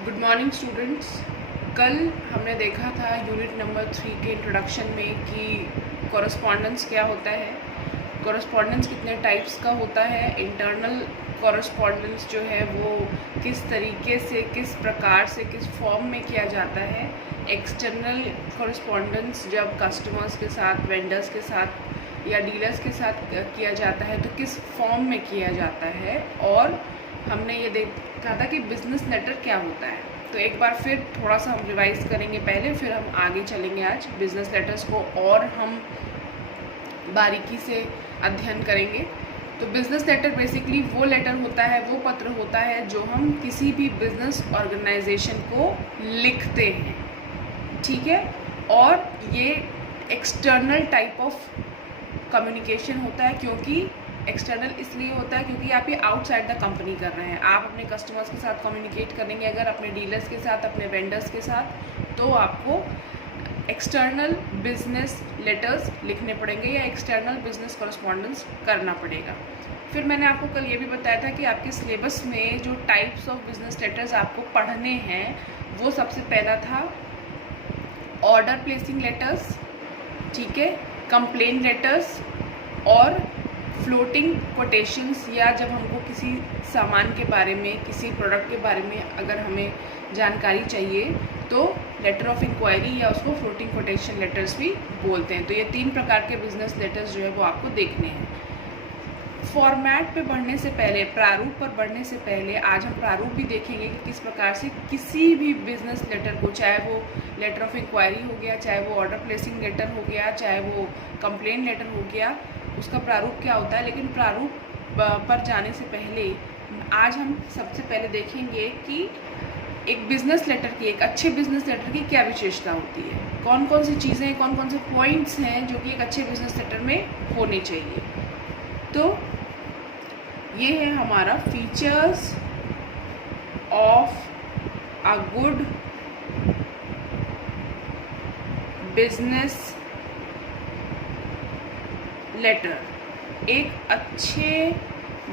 Good morning students. कल हमने देखा था यूनिट नंबर 3 के इंट्रोडक्शन में कि कॉरस्पॉन्डेंस क्या होता है, कॉरस्पॉन्डेंस कितने टाइप्स का होता है, इंटरनल कॉरस्पॉन्डेंस जो है वो किस तरीके से, किस प्रकार से, किस फॉर्म में किया जाता है, एक्सटर्नल कॉरस्पॉन्डेंस जब कस्टमर्स के साथ, वेंडर्स के साथ या डीलर्स के साथ किया जाता है तो किस फॉर्म में किया जाता है, और हमने ये देखा था कि बिज़नेस लेटर क्या होता है। तो एक बार फिर थोड़ा सा हम रिवाइज़ करेंगे पहले, फिर हम आगे चलेंगे आज बिज़नेस लेटर्स को और हम बारीकी से अध्ययन करेंगे। तो बिज़नेस लेटर बेसिकली वो लेटर होता है, वो पत्र होता है जो हम किसी भी बिज़नेस ऑर्गेनाइजेशन को लिखते हैं, ठीक है। और ये एक्सटर्नल टाइप ऑफ कम्युनिकेशन होता है, क्योंकि एक्सटर्नल इसलिए होता है क्योंकि आप ये आउटसाइड द कंपनी कर रहे हैं। आप अपने कस्टमर्स के साथ कम्युनिकेट करेंगे अगर, अपने डीलर्स के साथ, अपने वेंडर्स के साथ, तो आपको एक्सटर्नल बिजनेस लेटर्स लिखने पड़ेंगे या एक्सटर्नल बिजनेस कॉरस्पॉन्डेंस करना पड़ेगा। फिर मैंने आपको कल ये भी बताया था कि आपके सिलेबस में जो टाइप्स ऑफ बिजनेस लेटर्स आपको पढ़ने हैं वो सबसे पहला था ऑर्डर प्लेसिंग लेटर्स, ठीक है, कंप्लेन लेटर्स और फ्लोटिंग कोटेशंस, या जब हमको किसी सामान के बारे में, किसी प्रोडक्ट के बारे में अगर हमें जानकारी चाहिए तो लेटर ऑफ इंक्वायरी या उसको फ्लोटिंग कोटेशन लेटर्स भी बोलते हैं। तो ये 3 प्रकार के बिजनेस लेटर्स जो है वो आपको देखने हैं। फॉर्मेट पे बढ़ने से पहले, प्रारूप पर बढ़ने से पहले आज हम प्रारूप भी देखेंगे कि किस प्रकार से किसी भी बिजनेस लेटर को, चाहे वो लेटर ऑफ इंक्वायरी हो गया, चाहे वो ऑर्डर प्लेसिंग लेटर हो गया, चाहे वो कंप्लेन लेटर हो गया, उसका प्रारूप क्या होता है। लेकिन प्रारूप पर जाने से पहले आज हम सबसे पहले देखेंगे कि एक बिज़नेस लेटर की, एक अच्छे बिज़नेस लेटर की क्या विशेषता होती है, कौन कौन सी चीज़ें, कौन कौन से पॉइंट्स हैं जो कि एक अच्छे बिज़नेस लेटर में होने चाहिए। तो ये है हमारा features of a good business letter. एक अच्छे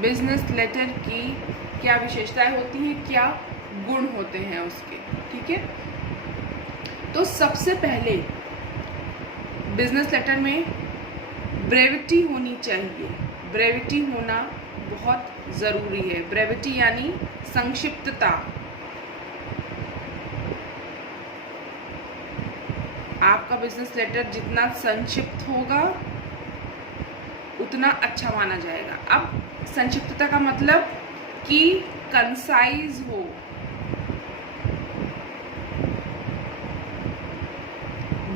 बिजनेस लेटर की क्या विशेषताएं होती हैं, क्या गुण होते हैं उसके, ठीक है। तो सबसे पहले बिजनेस लेटर में ब्रेविटी होनी चाहिए। ब्रेविटी होना बहुत ज़रूरी है। ब्रेविटी यानी संक्षिप्तता। आपका बिजनेस लेटर जितना संक्षिप्त होगा उतना अच्छा माना जाएगा। अब संक्षिप्तता का मतलब कि कंसाइज हो,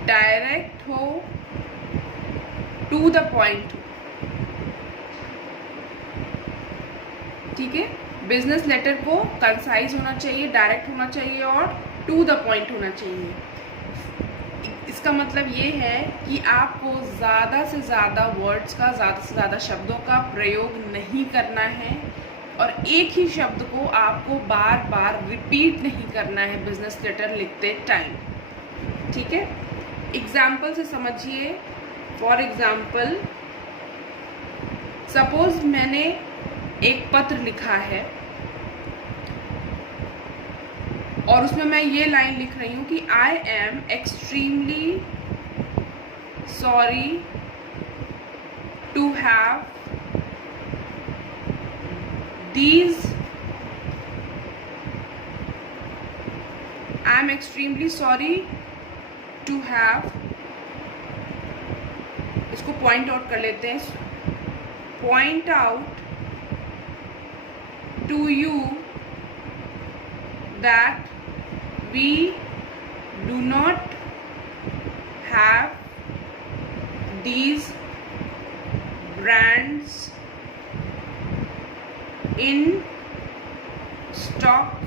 डायरेक्ट हो, टू द पॉइंट हो, ठीक है। बिजनेस लेटर को कंसाइज होना चाहिए, डायरेक्ट होना चाहिए और टू द पॉइंट होना चाहिए। इसका मतलब ये है कि आपको ज़्यादा से ज़्यादा वर्ड्स का, ज़्यादा से ज़्यादा शब्दों का प्रयोग नहीं करना है और एक ही शब्द को आपको बार बार रिपीट नहीं करना है बिजनेस लेटर लिखते टाइम, ठीक है। एग्जाम्पल से समझिए। फॉर एग्जाम्पल, सपोज मैंने एक पत्र लिखा है और उसमें मैं ये लाइन लिख रही हूँ कि I am extremely sorry to have these, I am extremely sorry to have, इसको पॉइंट आउट कर लेते हैं, point out to you that we do not have these brands in stock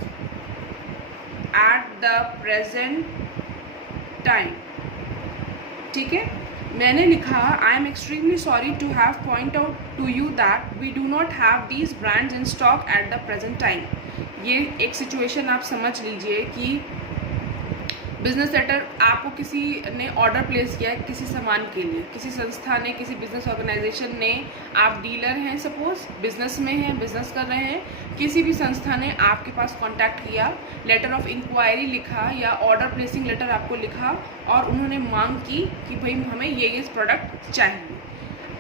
at the present time, ठीक है। मैंने लिखा I am extremely sorry to have point out to you that we do not have these brands in stock at the present time. ये एक situation आप समझ लीजिए कि बिजनेस लेटर आपको किसी ने ऑर्डर प्लेस किया है किसी सामान के लिए, किसी संस्था ने, किसी बिजनेस ऑर्गेनाइजेशन ने, आप डीलर हैं सपोज, बिजनेस में हैं, बिजनेस कर रहे हैं, किसी भी संस्था ने आपके पास कांटेक्ट किया, लेटर ऑफ इंक्वायरी लिखा या ऑर्डर प्लेसिंग लेटर आपको लिखा और उन्होंने मांग की कि भाई हमें ये प्रोडक्ट चाहिए।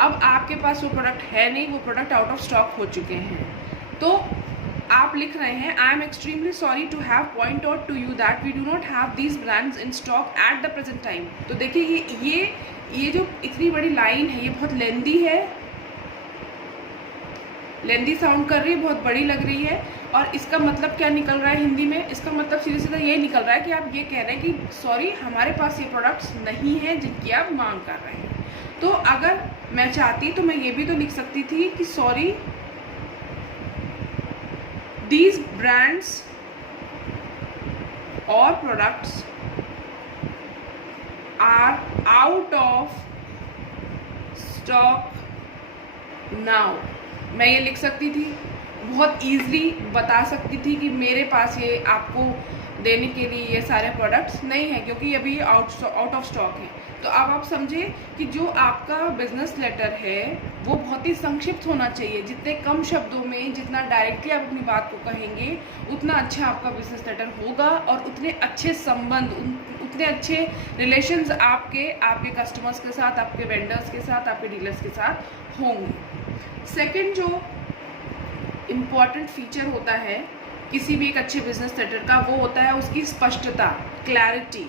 अब आपके पास वो प्रोडक्ट है नहीं, वो प्रोडक्ट आउट ऑफ स्टॉक हो चुके हैं, तो आप लिख रहे हैं I am extremely sorry to have point out to you that we do not have these brands in stock at the present time. तो देखिए ये जो इतनी बड़ी लाइन है ये बहुत लेंदी है, लेंदी साउंड कर रही है, बहुत बड़ी लग रही है। और इसका मतलब क्या निकल रहा है हिंदी में? इसका मतलब सीधे सीधा ये निकल रहा है कि आप ये कह रहे हैं कि सॉरी हमारे पास ये प्रोडक्ट्स नहीं हैं जिनकी आप मांग कर रहे हैं। तो अगर मैं चाहती तो मैं ये भी तो लिख सकती थी कि sorry these brands or products are out of stock now। मैं ये लिख सकती थी, बहुत ईजिली बता सकती थी कि मेरे पास ये आपको देने के लिए ये सारे प्रोडक्ट्स नहीं हैं क्योंकि अभी आउट ऑफ स्टॉक है। तो अब आप समझे कि जो आपका बिजनेस लेटर है वो बहुत ही संक्षिप्त होना चाहिए। जितने कम शब्दों में, जितना डायरेक्टली आप अपनी बात को कहेंगे उतना अच्छा आपका बिजनेस लेटर होगा और उतने अच्छे संबंध, उतने अच्छे रिलेशंस आपके कस्टमर्स के साथ, आपके वेंडर्स के साथ, आपके डीलर्स के साथ होंगे। सेकंड जो इम्पॉर्टेंट फीचर होता है किसी भी एक अच्छे बिजनेस लेटर का वो होता है उसकी स्पष्टता, क्लैरिटी।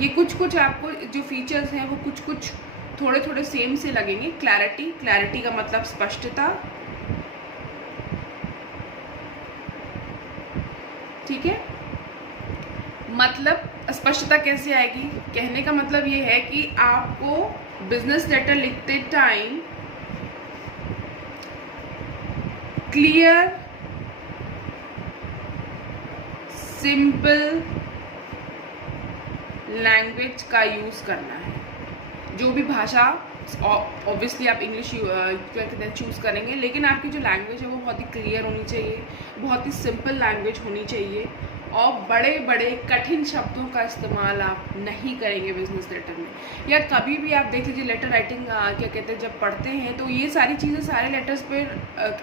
ये कुछ आपको जो फीचर्स हैं वो कुछ थोड़े सेम से लगेंगे। क्लैरिटी का मतलब स्पष्टता, ठीक है। मतलब स्पष्टता कैसे आएगी? कहने का मतलब ये है कि आपको बिजनेस लेटर लिखते टाइम क्लियर, सिंपल लैंग्वेज का यूज़ करना है। जो भी भाषा, ऑब्वियसली आप इंग्लिश चूज़ करेंगे, लेकिन आपकी जो लैंग्वेज है वो बहुत ही क्लियर होनी चाहिए, बहुत ही सिंपल लैंग्वेज होनी चाहिए और बड़े बड़े कठिन शब्दों का इस्तेमाल आप नहीं करेंगे बिजनेस लेटर में। या कभी भी आप देख लीजिए लेटर राइटिंग क्या कहते हैं जब पढ़ते हैं तो ये सारी चीज़ें सारे लेटर्स पे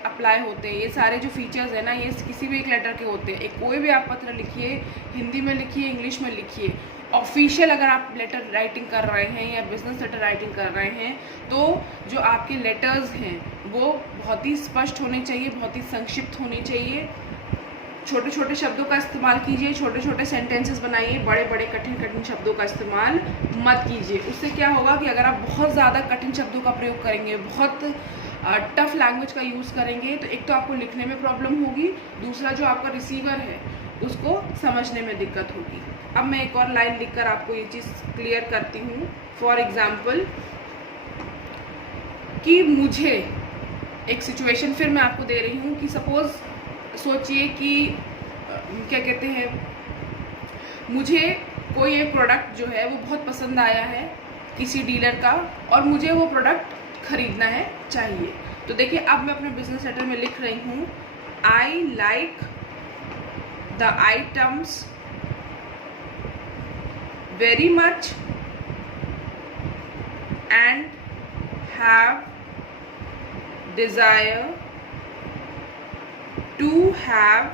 अप्लाई होते हैं। ये सारे जो फीचर्स हैं ना ये किसी भी एक लेटर के होते हैं। कोई भी आप पत्र लिखिए, हिंदी में लिखिए, इंग्लिश में लिखिए, ऑफिशियल अगर आप लेटर राइटिंग कर रहे हैं या बिजनेस लेटर राइटिंग कर रहे हैं तो जो आपके लेटर्स हैं वो बहुत ही स्पष्ट होने चाहिए, बहुत ही संक्षिप्त होने चाहिए। छोटे छोटे शब्दों का इस्तेमाल कीजिए, छोटे छोटे सेंटेंसेस बनाइए, बड़े बड़े कठिन शब्दों का इस्तेमाल मत कीजिए। उससे क्या होगा कि अगर आप बहुत ज़्यादा कठिन शब्दों का प्रयोग करेंगे, बहुत टफ लैंग्वेज का यूज़ करेंगे तो एक तो आपको लिखने में प्रॉब्लम होगी, दूसरा जो आपका रिसीवर है उसको समझने में दिक्कत होगी। अब मैं एक और लाइन लिखकर आपको ये चीज़ क्लियर करती हूँ। फॉर एग्जाम्पल कि मुझे एक सिचुएशन फिर मैं आपको दे रही हूँ कि सपोज़ सोचिए कि क्या कहते हैं, मुझे कोई एक प्रोडक्ट जो है वो बहुत पसंद आया है किसी डीलर का और मुझे वो प्रोडक्ट खरीदना है, चाहिए। तो देखिए अब मैं अपने बिजनेस लेटर में लिख रही हूँ आई like the items very much and have desire to have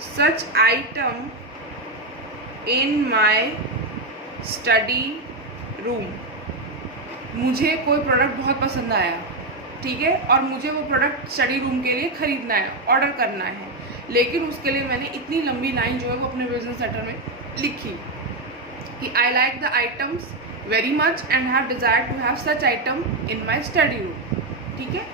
such item in my study room। मुझे कोई प्रोडक्ट बहुत पसंद आया, ठीक है, और मुझे वो प्रोडक्ट स्टडी रूम के लिए ख़रीदना है, ऑर्डर करना है, लेकिन उसके लिए मैंने इतनी लंबी लाइन जो है वो अपने बिजनेस लेटर में लिखी कि I like the items very much and have desire to have such item in my study room, ठीक है।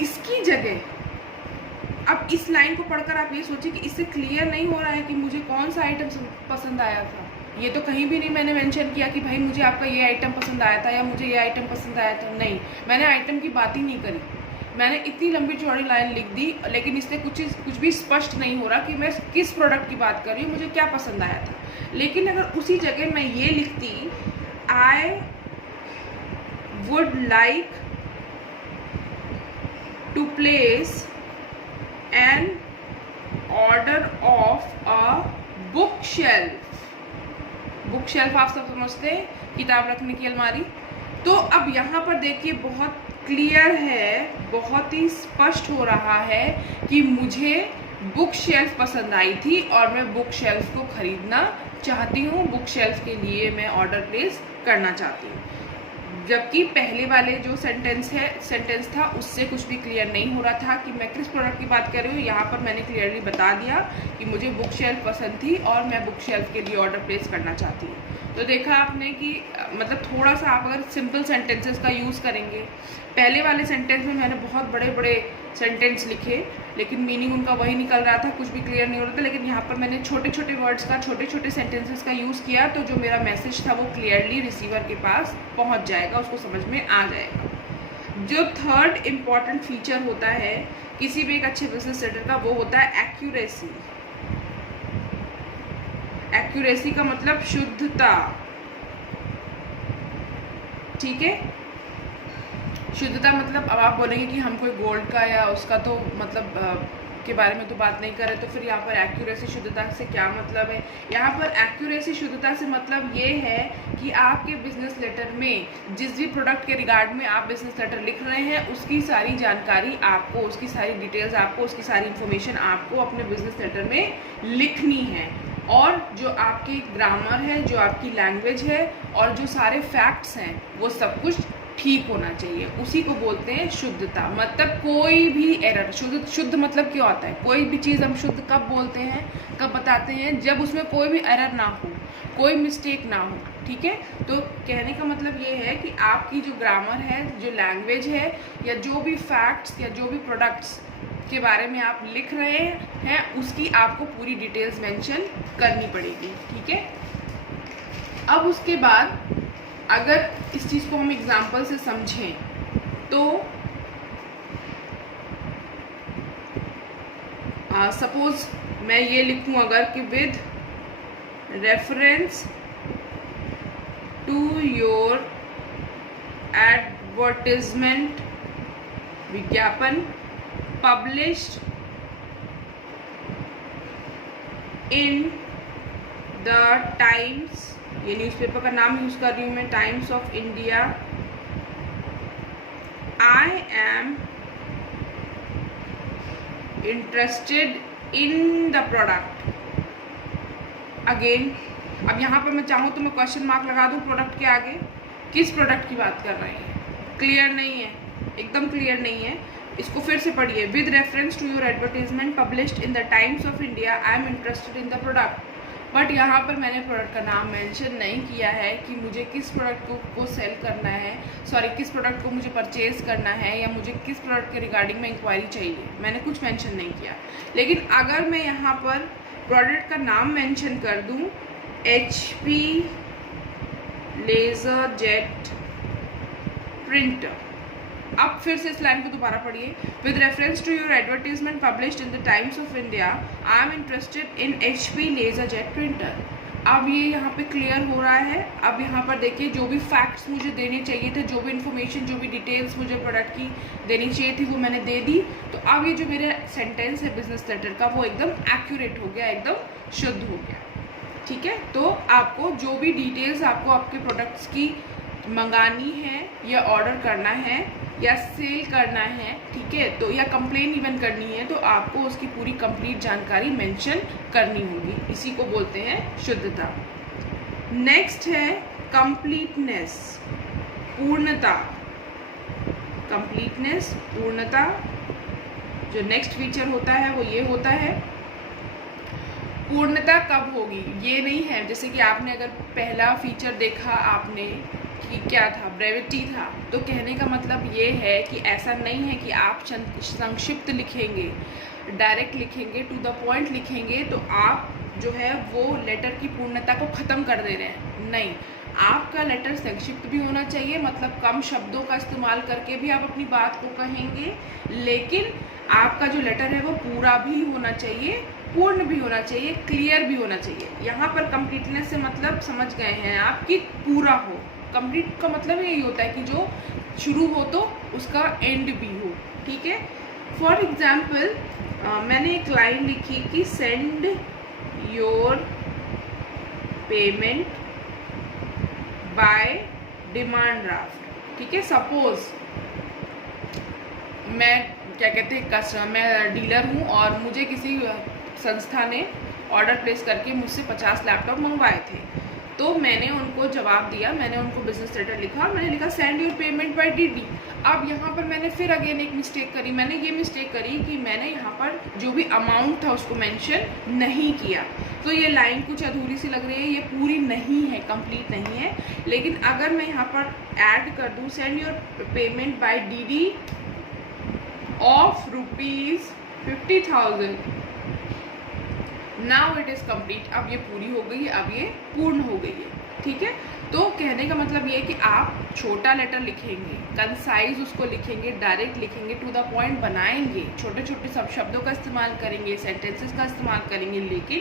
इसकी जगह अब इस लाइन को पढ़कर आप ये सोचिए कि इससे क्लियर नहीं हो रहा है कि मुझे कौन सा आइटम पसंद आया था। ये तो कहीं भी नहीं मैंने मेंशन किया कि भाई मुझे आपका ये आइटम पसंद आया था या मुझे ये आइटम पसंद आया था, नहीं, मैंने आइटम की बात ही नहीं करी। मैंने इतनी लंबी चौड़ी लाइन लिख दी, लेकिन इससे कुछ भी स्पष्ट नहीं हो रहा कि मैं किस प्रोडक्ट की बात कर रही हूँ, मुझे क्या पसंद आया था। लेकिन अगर उसी जगह मैं ये लिखती I would like to place an book shelf आप सब समझते हैं, किताब रखने की अलमारी। तो अब यहाँ पर देखिए बहुत क्लियर है, बहुत ही स्पष्ट हो रहा है कि मुझे बुक शेल्फ पसंद आई थी और मैं बुक शेल्फ को खरीदना चाहती हूँ, बुक शेल्फ के लिए मैं ऑर्डर प्लेस करना चाहती हूँ। जबकि पहले वाले जो सेंटेंस था उससे कुछ भी क्लियर नहीं हो रहा था कि मैं किस प्रोडक्ट की बात कर रही हूँ। यहाँ पर मैंने क्लियरली बता दिया कि मुझे बुक शेल्फ पसंद थी और मैं बुक शेल्फ के लिए ऑर्डर प्लेस करना चाहती हूँ। तो देखा आपने कि मतलब थोड़ा सा आप अगर सिंपल सेंटेंसेस का यूज़ करेंगे, पहले वाले सेंटेंस में मैंने बहुत बड़े बड़े सेंटेंस लिखे लेकिन मीनिंग उनका वही निकल रहा था, कुछ भी क्लियर नहीं हो रहा था। लेकिन यहाँ पर मैंने छोटे छोटे वर्ड्स का, छोटे छोटे सेंटेंसेस का यूज़ किया, तो जो मेरा मैसेज था वो क्लियरली रिसीवर के पास पहुँच जाएगा, उसको समझ में आ जाएगा। जो थर्ड इम्पॉर्टेंट फीचर होता है किसी भी एक अच्छे बिजनेस लेटर का, वो होता है एक्यूरेसी। एक्यूरेसी का मतलब शुद्धता, ठीक है। शुद्धता मतलब अब आप बोलेंगे कि हम कोई गोल्ड का या उसका तो मतलब के बारे में तो बात नहीं कर रहे, तो फिर यहाँ पर एक्यूरेसी शुद्धता से क्या मतलब है। यहाँ पर एक्यूरेसी शुद्धता से मतलब ये है कि आपके बिजनेस लेटर में जिस भी प्रोडक्ट के रिगार्ड में आप बिजनेस लेटर लिख रहे हैं उसकी सारी जानकारी आपको, उसकी सारी डिटेल्स आपको, उसकी सारी इन्फॉर्मेशन आपको अपने बिजनेस लेटर में लिखनी है। और जो आपकी ग्रामर है, जो आपकी लैंग्वेज है और जो सारे फैक्ट्स हैं वो सब कुछ ठीक होना चाहिए, उसी को बोलते हैं शुद्धता। मतलब कोई भी एरर, शुद्ध मतलब क्या होता है, कोई भी चीज़ हम शुद्ध कब बोलते हैं, कब बताते हैं, जब उसमें कोई भी एरर ना हो, कोई मिस्टेक ना हो, ठीक है। तो कहने का मतलब ये है कि आपकी जो ग्रामर है, जो लैंग्वेज है, या जो भी फैक्ट्स या जो भी प्रोडक्ट्स के बारे में आप लिख रहे हैं उसकी आपको पूरी डिटेल्स मेंशन करनी पड़ेगी, ठीक है। अब उसके बाद अगर इस चीज़ को हम एग्जाम्पल से समझें तो सपोज मैं ये लिखूं अगर कि with reference to your advertisement, विज्ञापन published in the Times, ये न्यूज़पेपर का नाम यूज़ कर रही हूँ मैं, Times of India, I am interested in the product. Again अब यहाँ पर मैं चाहूँ तो मैं क्वेश्चन मार्क लगा दूँ प्रोडक्ट के आगे, किस प्रोडक्ट की बात कर रहे हैं, क्लियर नहीं है, एकदम क्लियर नहीं है। इसको फिर से पढ़िए, with reference to your advertisement published in the Times of India, I am interested in the product. But यहाँ पर मैंने प्रोडक्ट का नाम मेंशन नहीं किया है कि मुझे किस प्रोडक्ट को सेल करना है, सॉरी किस प्रोडक्ट को मुझे परचेज करना है, या मुझे किस प्रोडक्ट के रिगार्डिंग में इंक्वायरी चाहिए, मैंने कुछ मेंशन नहीं किया। लेकिन अगर मैं यहाँ पर प्रोडक्ट का नाम मेंशन कर दूँ, HP लेज़र जेट प्रिंटर, अब फिर से इस लाइन को दोबारा पढ़िए, with reference to your advertisement published in the Times of India, I am interested in HP laser jet printer. अब ये यहाँ पे क्लियर हो रहा है। अब यहाँ पर देखिए जो भी फैक्ट्स मुझे देने चाहिए थे, जो भी इन्फॉर्मेशन, जो भी डिटेल्स मुझे प्रोडक्ट की देनी चाहिए थी वो मैंने दे दी। तो अब ये जो मेरा सेंटेंस है बिजनेस लेटर का वो एकदम एक्यूरेट हो गया, एकदम शुद्ध हो गया, ठीक है। तो आपको जो भी डिटेल्स आपको आपके प्रोडक्ट्स की मंगानी है या ऑर्डर करना है या सेल करना है, ठीक है, तो या कंप्लेन इवन करनी है, तो आपको उसकी पूरी कंप्लीट जानकारी मेंशन करनी होगी, इसी को बोलते हैं शुद्धता। नेक्स्ट है कंप्लीटनेस, पूर्णता। कंप्लीटनेस, पूर्णता, जो नेक्स्ट फीचर होता है वो ये होता है। पूर्णता कब होगी ये नहीं है, जैसे कि आपने अगर पहला फीचर देखा आपने कि क्या था, ब्रेविटी था, तो कहने का मतलब ये है कि ऐसा नहीं है कि आप संक्षिप्त लिखेंगे, डायरेक्ट लिखेंगे, टू द पॉइंट लिखेंगे तो आप जो है वो लेटर की पूर्णता को ख़त्म कर दे रहे हैं। नहीं, आपका लेटर संक्षिप्त भी होना चाहिए, मतलब कम शब्दों का इस्तेमाल करके भी आप अपनी बात को कहेंगे, लेकिन आपका जो लेटर है वो पूरा भी होना चाहिए, पूर्ण भी होना चाहिए, क्लियर भी होना चाहिए। यहाँ पर कंप्लीटनेस से मतलब समझ गए हैं आप कि पूरा हो। कंप्लीट का मतलब यही होता है कि जो शुरू हो तो उसका एंड भी हो, ठीक है। फॉर एग्जाम्पल मैंने एक लाइन लिखी कि send your payment by demand draft. ठीक है, सपोज मैं क्या कहते हैं कस्टमर, मैं डीलर हूँ और मुझे किसी संस्था ने ऑर्डर प्लेस करके मुझसे 50 लैपटॉप मंगवाए थे, तो मैंने उनको जवाब दिया, मैंने उनको बिजनेस लेटर लिखा और मैंने लिखा send your payment by DD. अब यहाँ पर मैंने फिर अगेन एक मिस्टेक करी, मैंने ये मिस्टेक करी कि मैंने यहाँ पर जो भी अमाउंट था उसको मेंशन नहीं किया। तो ये लाइन कुछ अधूरी सी लग रही है, ये पूरी नहीं है, कंप्लीट नहीं है। लेकिन अगर मैं यहाँ पर ऐड कर दूँ send your payment by DD of ₹50,000, now it is complete. अब ये पूरी हो गई है, अब ये पूर्ण हो गई है। ठीक है, तो कहने का मतलब ये है कि आप छोटा लेटर लिखेंगे, कंसाइज उसको लिखेंगे, डायरेक्ट लिखेंगे, टू द पॉइंट बनाएंगे, छोटे छोटे सब शब्दों का इस्तेमाल करेंगे, सेंटेंसेस का इस्तेमाल करेंगे, लेकिन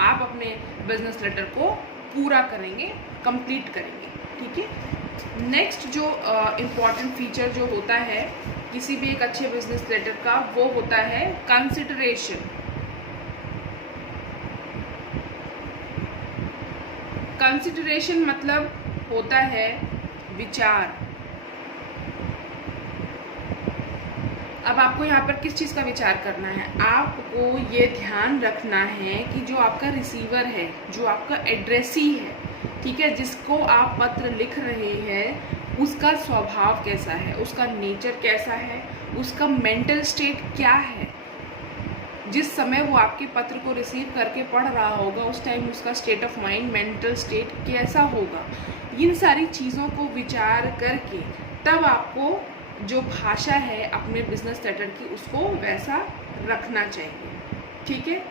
आप अपने बिजनेस लेटर को पूरा करेंगे, कंप्लीट करेंगे। ठीक है, नेक्स्ट जो इम्पॉर्टेंट फीचर जो होता है किसी भी एक अच्छे बिजनेस लेटर का, वो होता है कंसिडरेशन। कंसिडरेशन मतलब होता है विचार। अब आपको यहाँ पर किस चीज़ का विचार करना है, आपको ये ध्यान रखना है कि जो आपका रिसीवर है, जो आपका एड्रेसी है, ठीक है, जिसको आप पत्र लिख रहे हैं, उसका स्वभाव कैसा है, उसका नेचर कैसा है, उसका मेंटल स्टेट क्या है। जिस समय वो आपके पत्र को रिसीव करके पढ़ रहा होगा उस टाइम उसका state of mind, mental state कैसा होगा, इन सारी चीज़ों को विचार करके तब आपको जो भाषा है अपने बिजनेस लेटर की उसको वैसा रखना चाहिए। ठीक है,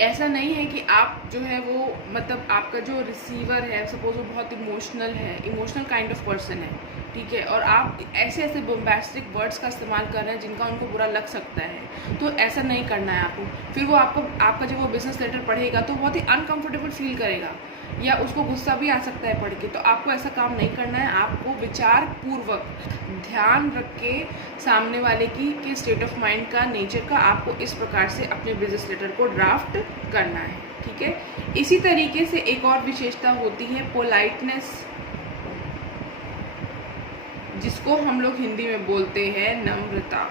ऐसा नहीं है कि आप जो है वो मतलब आपका जो रिसीवर है सपोज वो बहुत इमोशनल है, इमोशनल काइंड ऑफ पर्सन है, ठीक है, और आप ऐसे ऐसे बोम्बास्टिक वर्ड्स का इस्तेमाल कर रहे हैं जिनका उनको बुरा लग सकता है, तो ऐसा नहीं करना है आपको। फिर वो आपका जब वो बिजनेस लेटर पढ़ेगा तो बहुत ही अनकंफर्टेबल फील करेगा या उसको गुस्सा भी आ सकता है पढ़ के, तो आपको ऐसा काम नहीं करना है। आपको विचार पूर्वक ध्यान रख के सामने वाले के स्टेट ऑफ माइंड का, नेचर का, आपको इस प्रकार से अपने बिजनेस लेटर को ड्राफ्ट करना है। ठीक है, इसी तरीके से एक और विशेषता होती है पोलाइटनेस, जिसको हम लोग हिंदी में बोलते हैं नम्रता।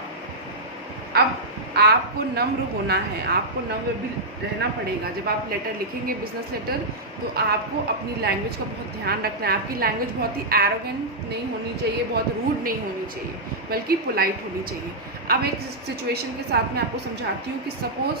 अब आपको नम्र होना है, आपको नम्र भी रहना पड़ेगा। जब आप लेटर लिखेंगे बिजनेस लेटर, तो आपको अपनी लैंग्वेज का बहुत ध्यान रखना है। आपकी लैंग्वेज बहुत ही एरोगेंट नहीं होनी चाहिए, बहुत रूड नहीं होनी चाहिए, बल्कि पोलाइट होनी चाहिए। अब एक सिचुएशन के साथ मैं आपको समझाती हूँ कि सपोज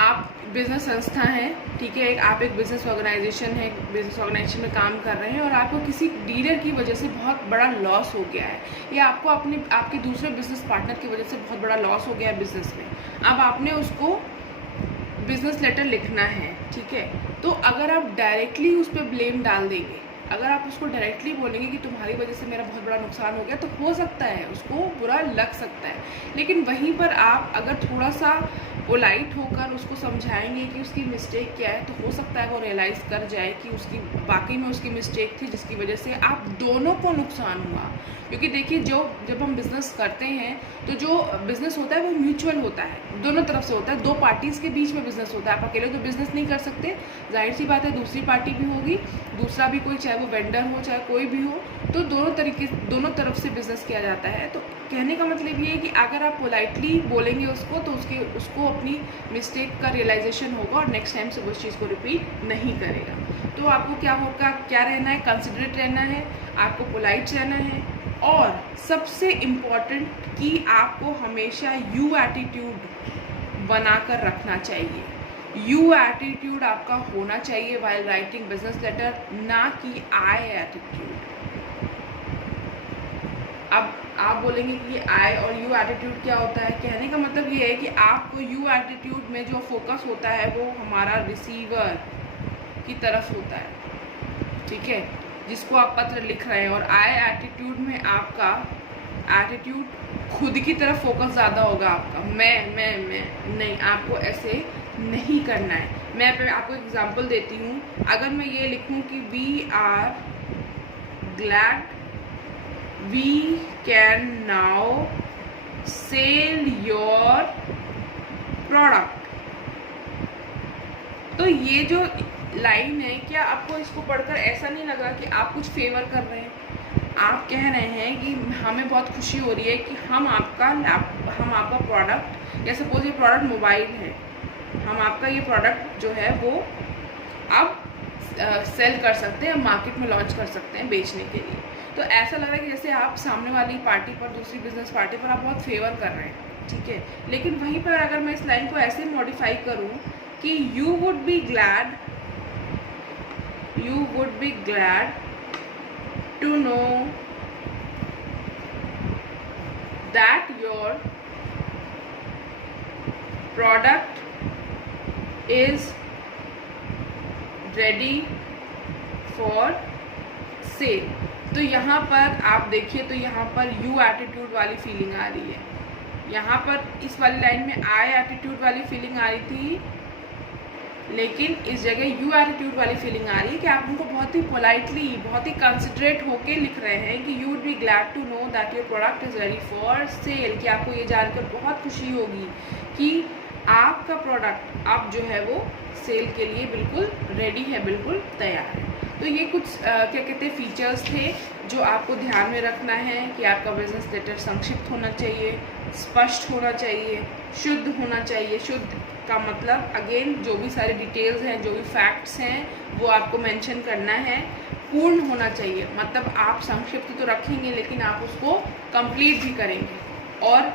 आप बिजनेस संस्था है, ठीक है, आप एक बिजनेस ऑर्गेनाइजेशन है, बिजनेस ऑर्गेनाइजेशन में काम कर रहे हैं और आपको किसी डीलर की वजह से बहुत बड़ा लॉस हो गया है, या आपको आपके दूसरे बिजनेस पार्टनर की वजह से बहुत बड़ा लॉस हो गया है बिजनेस में। अब आपने उसको बिजनेस लेटर लिखना है, ठीक है, तो अगर आप डायरेक्टली उस पर ब्लेम डाल देंगे, अगर आप उसको डायरेक्टली बोलेंगे कि तुम्हारी वजह से मेरा बहुत बड़ा नुकसान हो गया, तो हो सकता है उसको बुरा लग सकता है। लेकिन वहीं पर आप अगर थोड़ा सा पोलाइट होकर उसको समझाएंगे कि उसकी मिस्टेक क्या है, तो हो सकता है वो रियलाइज़ कर जाए कि उसकी वाकई में उसकी मिस्टेक थी, जिसकी वजह से आप दोनों को नुकसान हुआ। क्योंकि देखिए, जब हम बिज़नेस करते हैं तो जो बिज़नेस होता है वो म्यूचुअल होता है, दोनों तरफ से होता है, दो पार्टीज़ के बीच में बिज़नेस होता है। आप अकेले तो बिज़नेस नहीं कर सकते, जाहिर सी बात है दूसरी पार्टी भी होगी, दूसरा भी कोई, चाहे वो वेंडर हो चाहे कोई भी हो, तो दोनों तरफ से बिज़नेस किया जाता है। तो कहने का मतलब ये है कि अगर आप पोलाइटली बोलेंगे उसको, तो उसको अपनी मिस्टेक का रियलाइजेशन होगा और नेक्स्ट टाइम से उस चीज़ को रिपीट नहीं करेगा। तो आपको क्या रहना है, कंसिडरेट रहना है, आपको पोलाइट रहना है, और सबसे इम्पॉर्टेंट कि आपको हमेशा यू एटीट्यूड बनाकर रखना चाहिए। यू एटीट्यूड आपका होना चाहिए वाइल राइटिंग बिजनेस लेटर, ना कि आई एटीट्यूड। अब आप बोलेंगे कि ये आई और यू एटीट्यूड क्या होता है। कहने का मतलब ये है कि आपको यू एटीट्यूड में जो फोकस होता है वो हमारा रिसीवर की तरफ होता है, ठीक है, जिसको आप पत्र लिख रहे हैं, और आई एटीट्यूड में आपका एटीट्यूड खुद की तरफ फोकस ज़्यादा होगा आपका, मैं नहीं, आपको ऐसे नहीं करना है। मैं आपको एग्जांपल देती हूँ। अगर मैं ये लिखूँ कि we are glad we can now sell your product, तो ये जो लाइन है, क्या आपको इसको पढ़कर ऐसा नहीं लगा कि आप कुछ फेवर कर रहे हैं? आप कह रहे हैं कि हमें बहुत खुशी हो रही है कि हम आपका प्रोडक्ट, या सपोज ये प्रोडक्ट मोबाइल है, हम आपका ये प्रोडक्ट जो है वो अब सेल कर सकते हैं, मार्केट में लॉन्च कर सकते हैं बेचने के लिए। तो ऐसा लग रहा है कि जैसे आप सामने वाली पार्टी पर, दूसरी बिजनेस पार्टी पर आप बहुत फेवर कर रहे हैं, ठीक है। लेकिन वहीं पर अगर मैं इस लाइन को ऐसे मॉडिफाई करूं कि you would be glad to know that your product is ready for sale. तो यहाँ पर आप देखिए, तो यहाँ पर यू एटीट्यूड वाली फीलिंग आ रही है, यहाँ पर इस वाली लाइन में आई एटीट्यूड वाली फीलिंग आ रही थी, लेकिन इस जगह यू एटीट्यूड वाली फीलिंग आ रही है कि आप उनको बहुत ही पोलाइटली, बहुत ही कंसिडरेट होके लिख रहे हैं कि you would be glad to know that your product is ready for sale, कि आपको ये जानकर बहुत खुशी होगी कि आपका प्रोडक्ट अब जो है वो सेल के लिए बिल्कुल रेडी है, बिल्कुल तैयार है। तो ये कुछ क्या कहते हैं फीचर्स थे जो आपको ध्यान में रखना है कि आपका बिजनेस लेटर संक्षिप्त होना चाहिए, स्पष्ट होना चाहिए, शुद्ध होना चाहिए। शुद्ध का मतलब अगेन जो भी सारे डिटेल्स हैं, जो भी फैक्ट्स हैं वो आपको मेंशन करना है। पूर्ण होना चाहिए, मतलब आप संक्षिप्त तो रखेंगे लेकिन आप उसको कंप्लीट भी करेंगे, और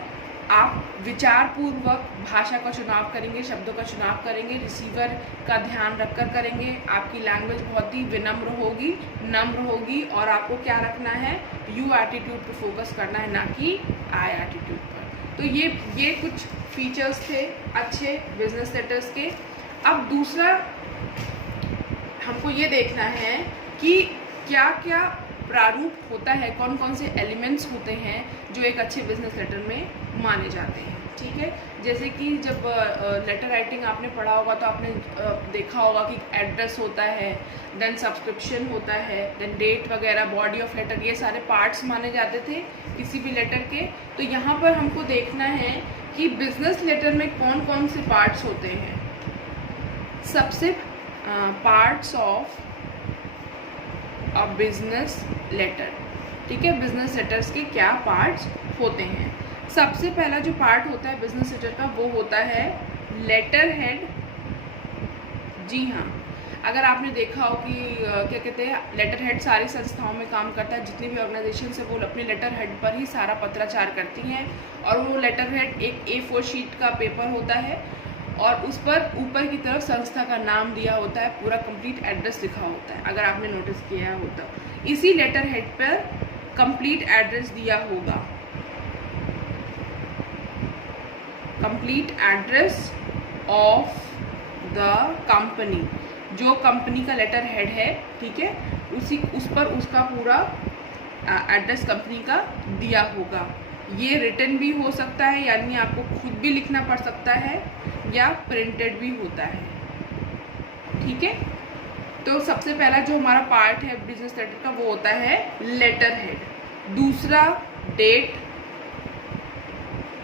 आप विचारपूर्वक भाषा का चुनाव करेंगे, शब्दों का चुनाव करेंगे, रिसीवर का ध्यान रखकर करेंगे। आपकी लैंग्वेज बहुत ही विनम्र होगी, नम्र होगी, और आपको क्या रखना है, यू एटीट्यूड पर फोकस करना है, ना कि आई एटीट्यूड पर। तो ये कुछ फीचर्स थे अच्छे बिजनेस लेटर्स के। अब दूसरा हमको ये देखना है कि क्या क्या प्रारूप होता है, कौन कौन से एलिमेंट्स होते हैं जो एक अच्छे बिजनेस लेटर में माने जाते हैं, ठीक है। जैसे कि जब लेटर राइटिंग आपने पढ़ा होगा तो आपने देखा होगा कि एड्रेस होता है, देन सब्सक्रिप्शन होता है, देन डेट वगैरह, बॉडी ऑफ लेटर, ये सारे पार्ट्स माने जाते थे किसी भी लेटर के। तो यहाँ पर हमको देखना है कि बिजनेस लेटर में कौन कौन से पार्ट्स होते हैं। सबसे parts of a business letter, ठीक है, बिजनेस लेटर्स के क्या पार्ट्स होते हैं। सबसे पहला जो पार्ट होता है बिजनेस लेटर का वो होता है लेटर हेड। जी हाँ, अगर आपने देखा हो कि क्या कहते हैं लेटर हेड सारी संस्थाओं में काम करता है, जितनी भी ऑर्गेनाइजेशन है वो अपने लेटर हेड पर ही सारा पत्राचार करती हैं, और वो लेटर हेड एक A4 शीट का पेपर होता है, और उस पर ऊपर की तरफ संस्था का नाम दिया होता है, पूरा कंप्लीट एड्रेस लिखा होता है, अगर आपने नोटिस किया हो तो। इसी लेटर हेड पर कंप्लीट एड्रेस दिया होगा, complete address of the company, जो कंपनी का लेटर हेड है, ठीक है, उस पर उसका पूरा एड्रेस कंपनी का दिया होगा। ये रिटन भी हो सकता है, यानी आपको खुद भी लिखना पड़ सकता है, या प्रिंटेड भी होता है, ठीक है। तो सबसे पहला जो हमारा पार्ट है बिजनेस लेटर का वो होता है लेटर हेड। दूसरा डेट,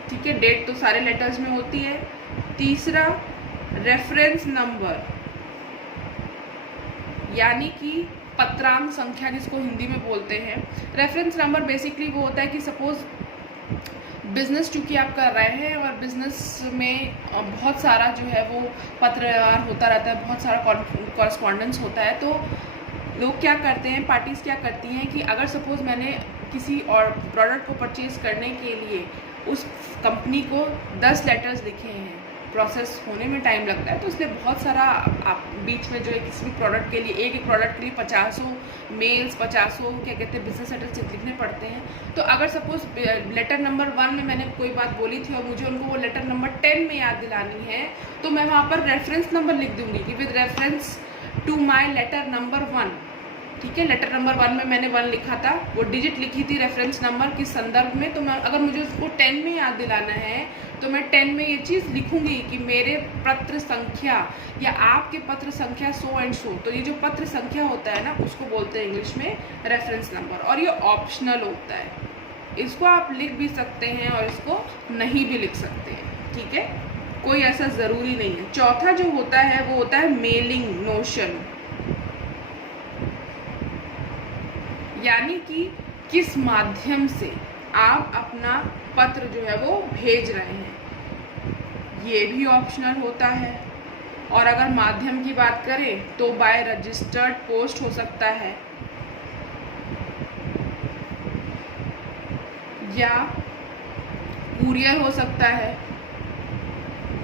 ठीक है, डेट तो सारे लेटर्स में होती है। तीसरा रेफरेंस नंबर, यानी कि पत्रांक संख्या जिसको हिंदी में बोलते हैं। रेफरेंस नंबर बेसिकली वो होता है कि सपोज बिज़नेस चूँकि आप कर रहे हैं और बिज़नेस में बहुत सारा जो है वो पत्र व्यवहार होता रहता है, बहुत सारा कॉरस्पॉन्डेंस होता है, तो लोग क्या करते हैं, पार्टीज़ क्या करती हैं कि अगर सपोज़ मैंने किसी और प्रोडक्ट को परचेज़ करने के लिए उस कंपनी को 10 लेटर्स लिखे हैं, प्रोसेस होने में टाइम लगता है, तो इसलिए बहुत सारा आप बीच में जो है किसी भी प्रोडक्ट के लिए, एक प्रोडक्ट के लिए 50 मेल्स, 50 क्या कहते हैं बिजनेस लेटर्स लिखने पड़ते हैं। तो अगर सपोज लेटर नंबर 1 में मैंने कोई बात बोली थी और मुझे उनको वो लेटर नंबर 10 में याद दिलानी है, तो मैं वहाँ पर रेफरेंस नंबर लिख दूँगी कि with reference to my letter number 1, ठीक है। लेटर नंबर 1 में मैंने 1 लिखा था, वो डिजिट लिखी थी रेफरेंस नंबर के संदर्भ में, तो मैं अगर मुझे उसको 10 में याद दिलाना है तो मैं 10 में ये चीज़ लिखूंगी कि मेरे पत्र संख्या या आपके पत्र संख्या सो एंड सो। तो ये जो पत्र संख्या होता है ना, उसको बोलते हैं इंग्लिश में रेफरेंस नंबर, और ये ऑप्शनल होता है। इसको आप लिख भी सकते हैं और इसको नहीं भी लिख सकते हैं, ठीक है। कोई ऐसा ज़रूरी नहीं है। चौथा जो होता है वो होता है मेलिंग नोशन, यानी कि किस माध्यम से आप अपना पत्र जो है वो भेज रहे हैं, ये भी ऑप्शनल होता है। और अगर माध्यम की बात करें तो बाय रजिस्टर्ड पोस्ट हो सकता है, या कुरियर हो सकता है,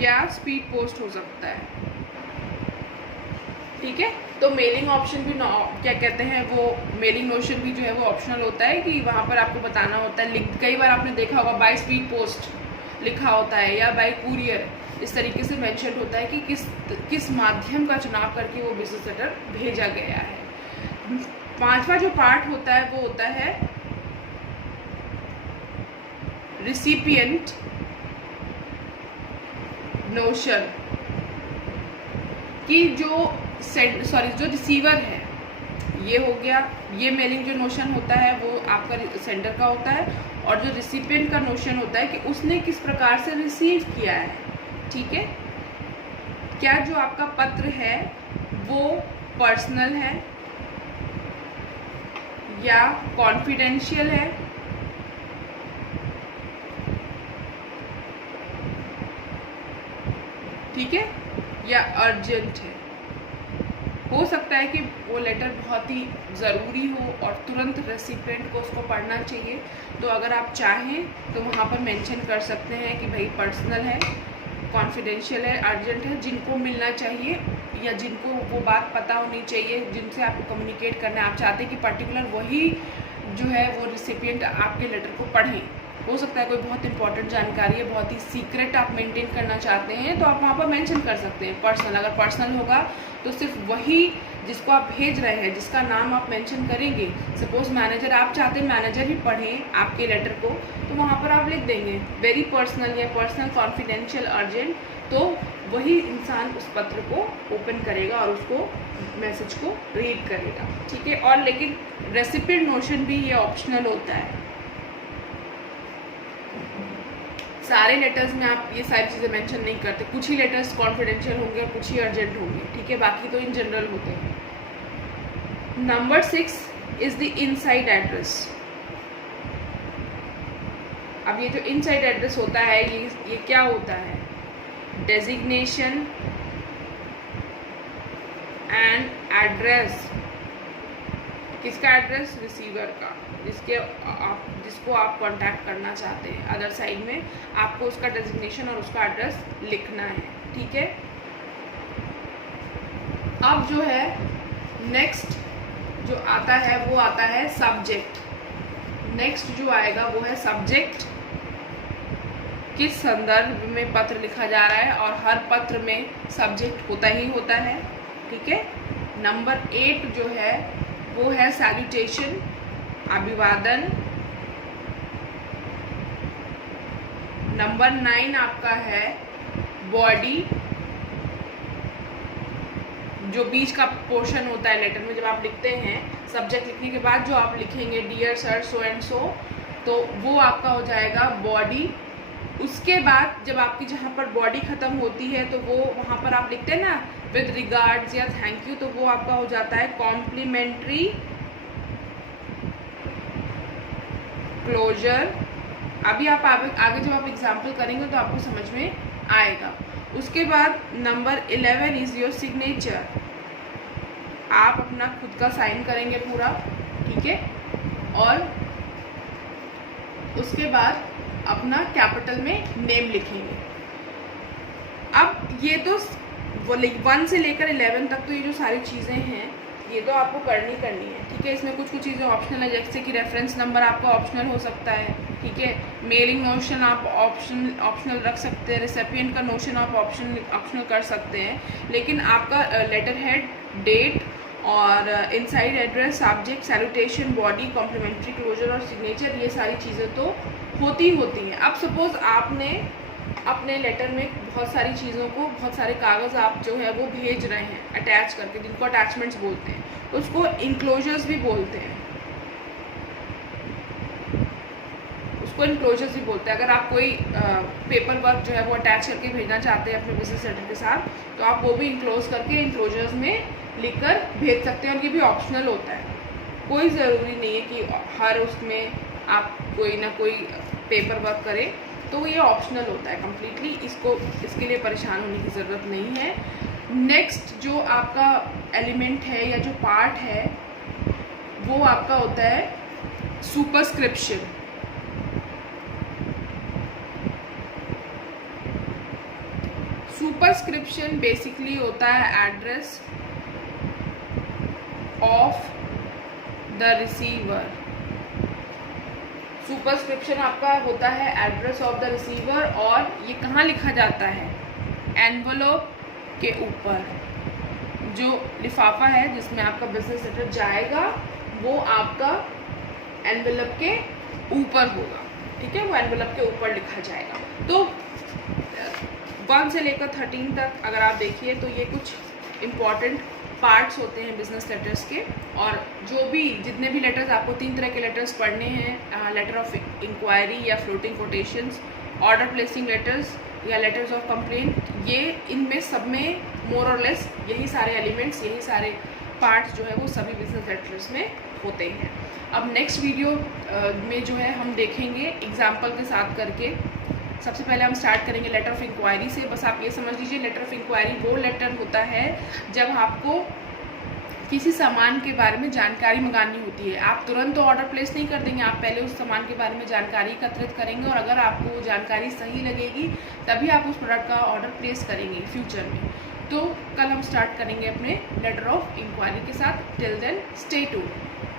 या स्पीड पोस्ट हो सकता है। ठीक है, तो मेलिंग ऑप्शन भी क्या कहते हैं वो मेलिंग नोशन भी जो है वो ऑप्शनल होता है कि वहाँ पर आपको बताना होता है। कई बार आपने देखा होगा बाय स्पीड पोस्ट लिखा होता है या बाय कुरियर, इस तरीके से मेंशन होता है कि किस माध्यम का चुनाव करके वो बिजनेस लेटर भेजा गया है। पांचवा जो पार्ट होता है वो होता है रिसिपिएंट नोशन, कि जो रिसीवर है, ये हो गया, ये मेलिंग जो नोशन होता है वो आपका सेंडर का होता है, और जो रिसिपिएंट का नोशन होता है कि उसने किस प्रकार से रिसीव किया है। ठीक है, क्या जो आपका पत्र है वो पर्सनल है या कॉन्फिडेंशियल है, ठीक है, या अर्जेंट है। हो सकता है कि वो लेटर बहुत ही ज़रूरी हो और तुरंत रेसिपिएंट को उसको पढ़ना चाहिए, तो अगर आप चाहें तो वहाँ पर मेंशन कर सकते हैं कि भाई पर्सनल है, कॉन्फिडेंशियल है, अर्जेंट है, जिनको मिलना चाहिए या जिनको वो बात पता होनी चाहिए, जिनसे आपको कम्युनिकेट करना है, आप चाहते हैं कि पर्टिकुलर वही जो है वो रिसिपिएंट आपके लेटर को पढ़ें। हो सकता है कोई बहुत इंपॉर्टेंट जानकारी है, बहुत ही सीक्रेट आप मेंटेन करना चाहते हैं, तो आप वहाँ पर मेंशन कर सकते हैं पर्सनल। अगर पर्सनल होगा तो सिर्फ वही जिसको आप भेज रहे हैं, जिसका नाम आप मेंशन करेंगे, सपोज मैनेजर, आप चाहते हैं मैनेजर ही पढ़ें आपके लेटर को, तो वहाँ पर आप लिख देंगे वेरी पर्सनल या पर्सनल, कॉन्फिडेंशियल, अर्जेंट, तो वही इंसान उस पत्र को ओपन करेगा और उसको मैसेज को रीड करेगा। ठीक है, और लेकिन रेसिपिएंट नोशन भी ये ऑप्शनल होता है। सारे लेटर्स में आप ये सारी चीज़ें मेंशन नहीं करते, कुछ ही लेटर्स कॉन्फिडेंशियल होंगे, कुछ ही अर्जेंट होंगे। ठीक है, बाकी तो इन जनरल होते हैं। Number 6 is the inside address. अब ये जो इनसाइड एड्रेस होता है ये क्या होता है? Designation and address. किसका एड्रेस? रिसीवर का, जिसको आप कांटेक्ट करना चाहते हैं। अदर साइड में आपको उसका डेजिग्नेशन और उसका एड्रेस लिखना है। ठीक है, अब जो है नेक्स्ट जो आता है वो आता है सब्जेक्ट। नेक्स्ट जो आएगा वो है सब्जेक्ट, किस संदर्भ में पत्र लिखा जा रहा है, और हर पत्र में सब्जेक्ट होता ही होता है। ठीक है, नंबर 8 जो है वो है सैल्यूटेशन, अभिवादन। नंबर 9 आपका है बॉडी, जो बीच का पोर्शन होता है लेटर में। जब आप लिखते हैं सब्जेक्ट लिखने के बाद जो आप लिखेंगे dear sir so and so, तो वो आपका हो जाएगा बॉडी। उसके बाद जब आपकी जहाँ पर बॉडी ख़त्म होती है तो वो वहाँ पर आप लिखते हैं ना विद रिगार्ड्स या थैंक यू, तो वो आपका हो जाता है कॉम्प्लीमेंट्री क्लोजर। अभी आप आगे जब आप एग्जाम्पल करेंगे तो आपको समझ में आएगा। उसके बाद नंबर 11 इज़ योर सिग्नेचर। आप अपना खुद का साइन करेंगे पूरा, ठीक है, और उसके बाद अपना कैपिटल में नेम लिखेंगे। अब ये तो 1 से लेकर 11 तक तो ये जो सारी चीज़ें हैं ये तो आपको करनी है। ठीक है, इसमें कुछ चीज़ें ऑप्शनल है, जैसे कि रेफरेंस नंबर आपका ऑप्शनल हो सकता है। ठीक है, मेलिंग नोशन आप ऑप्शनल रख सकते हैं, रेसिपिएंट का नोशन आप ऑप्शनल कर सकते हैं, लेकिन आपका लेटर हेड, डेट और inside address, subject, salutation, body, complimentary closure और सिग्नेचर, ये सारी चीज़ें तो होती हैं। अब सपोज आपने अपने लेटर में बहुत सारी चीज़ों को, बहुत सारे कागज़ आप जो है वो भेज रहे हैं अटैच करके, जिनको अटैचमेंट्स बोलते हैं, तो उसको इंक्लोजर्स भी बोलते हैं। उसको इनक्लोजर्स भी बोलते हैं। अगर आप कोई पेपर वर्क जो है वो अटैच करके भेजना चाहते हैं अपने बिजनेस लेटर के साथ, तो आप वो भी इनक्लोज करके इनक्लोजर्स में लिखकर भेज सकते हैं, और ये भी ऑप्शनल होता है। कोई ज़रूरी नहीं है कि हर उसमें आप कोई ना कोई पेपर वर्क करें, तो ये ऑप्शनल होता है कम्प्लीटली। इसके लिए परेशान होने की ज़रूरत नहीं है। नेक्स्ट जो आपका एलिमेंट है या जो पार्ट है वो आपका होता है सुपरस्क्रिप्शन। सुपरस्क्रिप्शन बेसिकली होता है address of the receiver. Superscription आपका होता है एड्रेस ऑफ द रिसीवर, और ये कहाँ लिखा जाता है? एनवलप के ऊपर। जो लिफाफा है जिसमें आपका बिजनेस लेटर जाएगा वो आपका एनवलप के ऊपर होगा, ठीक है, वो एनवलप के ऊपर लिखा जाएगा। तो 1 से लेकर 13 तक अगर आप देखिए तो ये कुछ इम्पॉर्टेंट पार्ट्स होते हैं बिजनेस लेटर्स के। और जो भी जितने भी लेटर्स आपको 3 तरह के लेटर्स पढ़ने हैं, लेटर ऑफ इंक्वायरी या floating quotations, order placing letters या लेटर्स ऑफ कंप्लेंट, ये इनमें सब में मोर और लेस यही सारे एलिमेंट्स, यही सारे पार्ट्स जो है वो सभी बिजनेस लेटर्स में होते हैं। अब नेक्स्ट वीडियो में जो है हम देखेंगे एग्जाम्पल के साथ करके। सबसे पहले हम स्टार्ट करेंगे लेटर ऑफ इंक्वायरी से। बस आप ये समझ लीजिए, लेटर ऑफ इंक्वायरी वो लेटर होता है जब आपको किसी सामान के बारे में जानकारी मंगानी होती है। आप तुरंत तो ऑर्डर प्लेस नहीं कर देंगे, आप पहले उस सामान के बारे में जानकारी एकत्रित करेंगे, और अगर आपको वो जानकारी सही लगेगी तभी आप उस प्रोडक्ट का ऑर्डर प्लेस करेंगे फ्यूचर में। तो कल हम स्टार्ट करेंगे अपने लेटर ऑफ इंक्वायरी के साथ। Till then stay tuned.